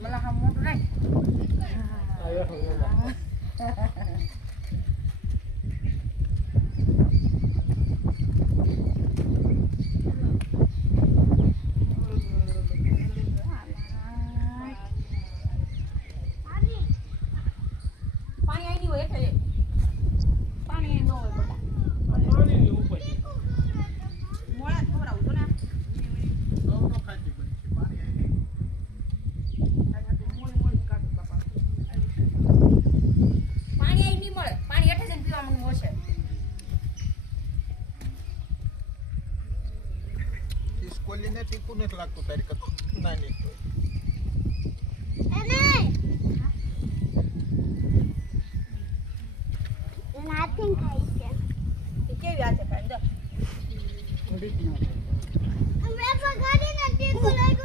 मला हा मोठं नाही પાણી આવી હોય એટલે પાણી ન હોય બધા પાણી લેવું પડે મોળા ખવડાવું તો ને તો ખાતી બની છે પાણી આવી પાણી અહીં નહીં મળે પાણી હેઠે જઈને પીવા મને મળશે સ્કોલીને તીખું નથી લાગતું તારી કરતા નાની તો નાથિંગ ખાઈ છે એ કેવી આ છે ખાઈ દો અમે પગાડી નથી કુલાઈ